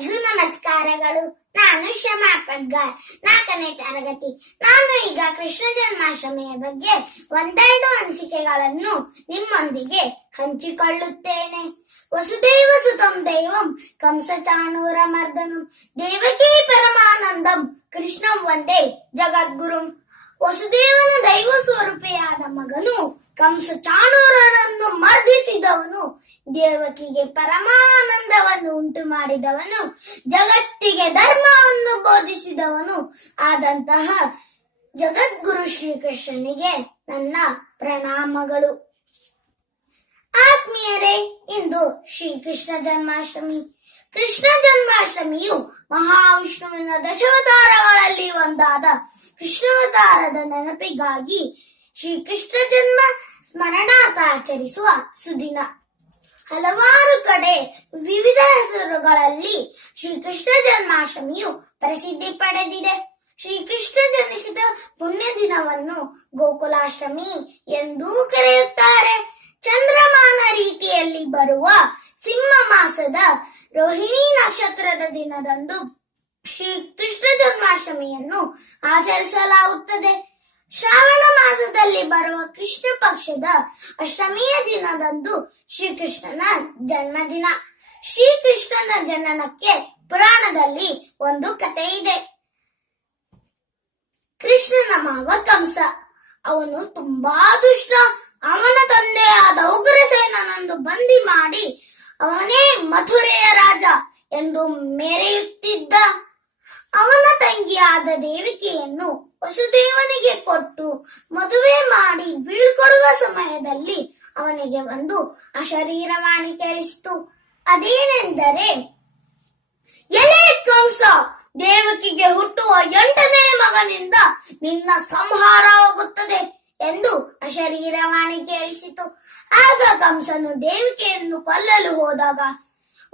ಎಲ್ಲರಿಗೂ ನಮಸ್ಕಾರಗಳು. ನಾನು ಶ್ರಮಾ ಪಡ್ಗಾರ್ ನಾಲ್ಕನೇ ತರಗತಿ. ನಾನು ಈಗ ಕೃಷ್ಣ ಜನ್ಮಾಷ್ಟಮಿಯ ಬಗ್ಗೆ ಒಂದೆರಡು ಅನಿಸಿಕೆಗಳನ್ನು ನಿಮ್ಮೊಂದಿಗೆ ಹಂಚಿಕೊಳ್ಳುತ್ತೇನೆ. ವಸುದೇವ ಸುತಂ ದೈವಂ, ಕಂಸ ಚಾಣೂರ ಮರ್ದನಂ, ದೇವಕೀ ಪರಮಾನಂದಂ, ಕೃಷ್ಣಂ ಒಂದೇ ಜಗದ್ಗುರುಂ. ವಸುದೇವನ ದೈವ ಸ್ವರೂಪಿಯಾದ ಮಗನು ಕಂಸ ಚಾಣೂರರನ್ನು ಮರ್ದಿಸಿದವನು. ದೇವಕಿಗೆ ಪರಮಾನಂದವನ್ನು ಉಂಟು ಮಾಡಿದವನು, ಜಗತ್ತಿಗೆ ಧರ್ಮವನ್ನು ಬೋಧಿಸಿದವನು ಆದಂತಹ ಜಗದ್ಗುರು ಶ್ರೀಕೃಷ್ಣನಿಗೆ ನನ್ನ ಪ್ರಣಾಮಗಳು. ಆತ್ಮೀಯರೇ, ಇಂದು ಶ್ರೀಕೃಷ್ಣ ಜನ್ಮಾಷ್ಟಮಿ. ಕೃಷ್ಣ ಜನ್ಮಾಷ್ಟಮಿಯು ಮಹಾವಿಷ್ಣುವಿನ ದಶಾವತಾರಗಳಲ್ಲಿ ಒಂದಾದ ಕೃಷ್ಣಾವತಾರದ ನೆನಪಿಗಾಗಿ ಶ್ರೀಕೃಷ್ಣ ಜನ್ಮ ಸ್ಮರಣಾರ್ಥ ಆಚರಿಸುವ ಸುದಿನ. ಹಲವಾರು ಕಡೆ ವಿವಿಧ ಹೆಸರುಗಳಲ್ಲಿ ಶ್ರೀಕೃಷ್ಣ ಜನ್ಮಾಷ್ಟಮಿಯು ಪ್ರಸಿದ್ಧಿ ಪಡೆದಿದೆ. ಶ್ರೀಕೃಷ್ಣ ಜನಿಸಿದ ಪುಣ್ಯ ದಿನವನ್ನು ಗೋಕುಲಾಷ್ಟಮಿ ಎಂದೂ ಕರೆಯುತ್ತಾರೆ. ಚಂದ್ರಮಾನ ರೀತಿಯಲ್ಲಿ ಬರುವ ಸಿಂಹ ಮಾಸದ ರೋಹಿಣಿ ನಕ್ಷತ್ರದ ದಿನದಂದು ಶ್ರೀ ಕೃಷ್ಣ ಜನ್ಮಾಷ್ಟಮಿಯನ್ನು ಆಚರಿಸಲಾಗುತ್ತದೆ. ಶ್ರಾವಣ ಮಾಸದಲ್ಲಿ ಬರುವ ಕೃಷ್ಣ ಪಕ್ಷದ ಅಷ್ಟಮಿಯ ದಿನದಂದು ಶ್ರೀಕೃಷ್ಣನ ಜನ್ಮದಿನ. ಶ್ರೀಕೃಷ್ಣನ ಜನನಕ್ಕೆ ಪುರಾಣದಲ್ಲಿ ಒಂದು ಕತೆ ಇದೆ. ಕೃಷ್ಣನ ಮಾವ ಕಂಸ. ಅವನು ತುಂಬಾ ದುಷ್ಟ. ಅವನ ತಂದೆಯಾದ ಉಗ್ರಸೇನನನ್ನು ಬಂದಿ ಮಾಡಿ ಅವನೇ ಮಥುರೆಯ ರಾಜ ಎಂದು ಮೆರೆಯುತ್ತಿದ್ದ. ಅವನ ತಂಗಿಯಾದ ದೇವಿಕೆಯನ್ನು ವಸುದೇವನಿಗೆ ಕೊಟ್ಟು ಮದುವೆ ಮಾಡಿ ಬೀಳ್ಕೊಡುವ ಸಮಯದಲ್ಲಿ ಅವನಿಗೆ ಒಂದು ಅಶರೀರವಾಣಿ ಕೇಳಿಸಿತು. ಅದೇನೆಂದರೆ, ಎಲೆ ಕಂಸ ದೇವಕಿಗೆ ಹುಟ್ಟುವ ಎಂಟನೇ ಮಗನಿಂದ ನಿನ್ನ ಸಂಹಾರವಾಗುತ್ತದೆ ಎಂದು ಅಶರೀರವಾಣಿ ಕೇಳಿಸಿತು. ಆಗ ಕಂಸನು ದೇವಿಕೆಯನ್ನು ಕೊಲ್ಲಲು ಹೋದಾಗ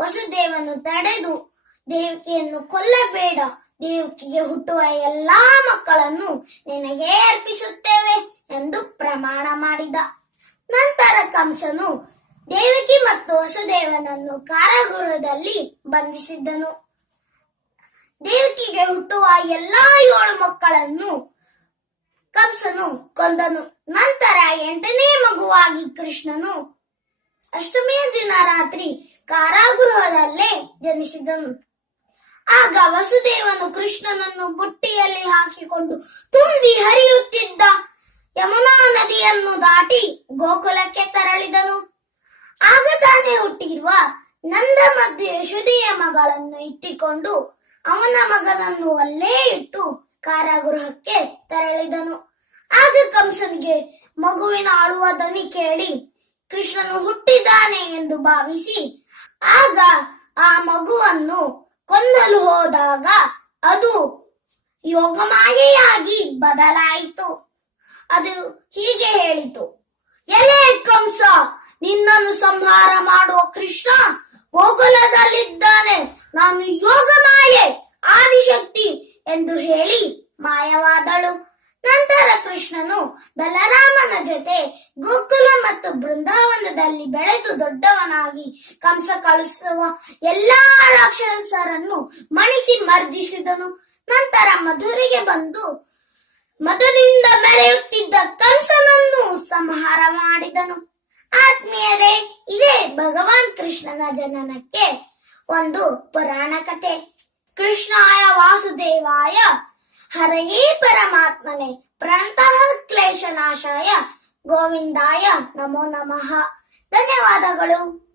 ವಸುದೇವನು ತಡೆದು ದೇವಿಕೆಯನ್ನು ಕೊಲ್ಲಬೇಡ, ದೇವಕಿಗೆ ಹುಟ್ಟುವ ಎಲ್ಲಾ ಮಕ್ಕಳನ್ನು ನಿನಗೆ ಅರ್ಪಿಸುತ್ತೇವೆ ಎಂದು ಪ್ರಮಾಣ ಮಾಡಿದ. ನಂತರ ಕಂಸನು ದೇವಕಿ ಮತ್ತು ವಸುದೇವನನ್ನು ಕಾರಾಗೃಹದಲ್ಲಿ ಬಂಧಿಸಿದ್ದನು. ದೇವಕಿಗೆ ಹುಟ್ಟುವ ಎಲ್ಲಾ ಏಳು ಮಕ್ಕಳನ್ನು ಕಂಸನು ಕೊಂದನು. ನಂತರ ಎಂಟನೇ ಮಗುವಾಗಿ ಕೃಷ್ಣನು ಅಷ್ಟಮಿಯ ದಿನ ರಾತ್ರಿ ಕಾರಾಗೃಹದಲ್ಲೇ ಜನಿಸಿದನು. ಆಗ ವಸುದೇವನು ಕೃಷ್ಣನನ್ನು ಬುಟ್ಟಿಯಲ್ಲಿ ಹಾಕಿಕೊಂಡು ತುಂಬಿ ಹರಿಯುತ್ತಿದ್ದ ಯಮುನಾ ನದಿಯನ್ನು ದಾಟಿ ಗೋಕುಲಕ್ಕೆ ತೆರಳಿದನು. ಆಗ ತಾನೇ ಹುಟ್ಟಿರುವ ನಂದ ಮತ್ತು ಯಶೋದೆಯ ಮಗಳನ್ನು ಇಟ್ಟಿಕೊಂಡು ಅವನ ಮಗನನ್ನು ಅಲ್ಲೇ ಇಟ್ಟು ಕಾರಾಗೃಹಕ್ಕೆ ತೆರಳಿದನು. ಆಗ ಕಂಸನಿಗೆ ಮಗುವಿನ ಆಳುವ ದನಿ ಕೇಳಿ, ಕೃಷ್ಣನು ಹುಟ್ಟಿದ್ದಾನೆ ಎಂದು ಭಾವಿಸಿ, ಆಗ ಆ ಮಗುವನ್ನು ಕೊಂದಲು ಹೋದಾಗ ಅದು ಯೋಗಮಾಯೆಯಾಗಿ ಬದಲಾಯಿತು. ಅದು ಹೀಗೆ ಹೇಳಿತು. ಎಲೆ ಕಂಸ, ನಿನ್ನನ್ನು ಸಂಹಾರ ಮಾಡುವ ಕೃಷ್ಣ ಗೋಕುಲದಲ್ಲಿದ್ದಾನೆ ನಾನು ಯೋಗಮಾಯೆ ಆದಿಶಕ್ತಿ ಎಂದು ಹೇಳಿ ಮಾಯವಾದಳು. ನಂತರ ಕೃಷ್ಣನು ಬಲರಾಮನ ಜೊತೆ ಗೋಕುಲ ಮತ್ತು ಬೃಂದಾವನದಲ್ಲಿ ಬೆಳೆದು ದೊಡ್ಡವನಾಗಿ ಕಂಸ ಕಳಿಸುವ ಎಲ್ಲಾ ರಾಕ್ಷಸರನ್ನು ಮಣಿಸಿ ಮರ್ಜಿಸಿದನು ನಂತರ ಮಧುರೆಗೆ ಬಂದು ಮಧುನಿಂದ ಮೆರೆಯುತ್ತಿದ್ದ ಕಂಸನನ್ನು ಸಂಹಾರ ಮಾಡಿದನು. ಆತ್ಮೀಯರೇ, ಇದೇ ಭಗವಾನ್ ಕೃಷ್ಣನ ಜನನಕ್ಕೆ ಒಂದು ಪುರಾಣ ಕಥೆ ಕೃಷ್ಣಾಯ ವಾಸುದೇವಾಯ, ಹರಯೇ ಪರಮಾತ್ಮನೆ ಪ್ರಣತಃ ಕ್ಲೇಶನಾಶಾಯ, ಗೋವಿಂದಾಯ ನಮೋ ನಮಃ. ಧನ್ಯವಾದಗಳು.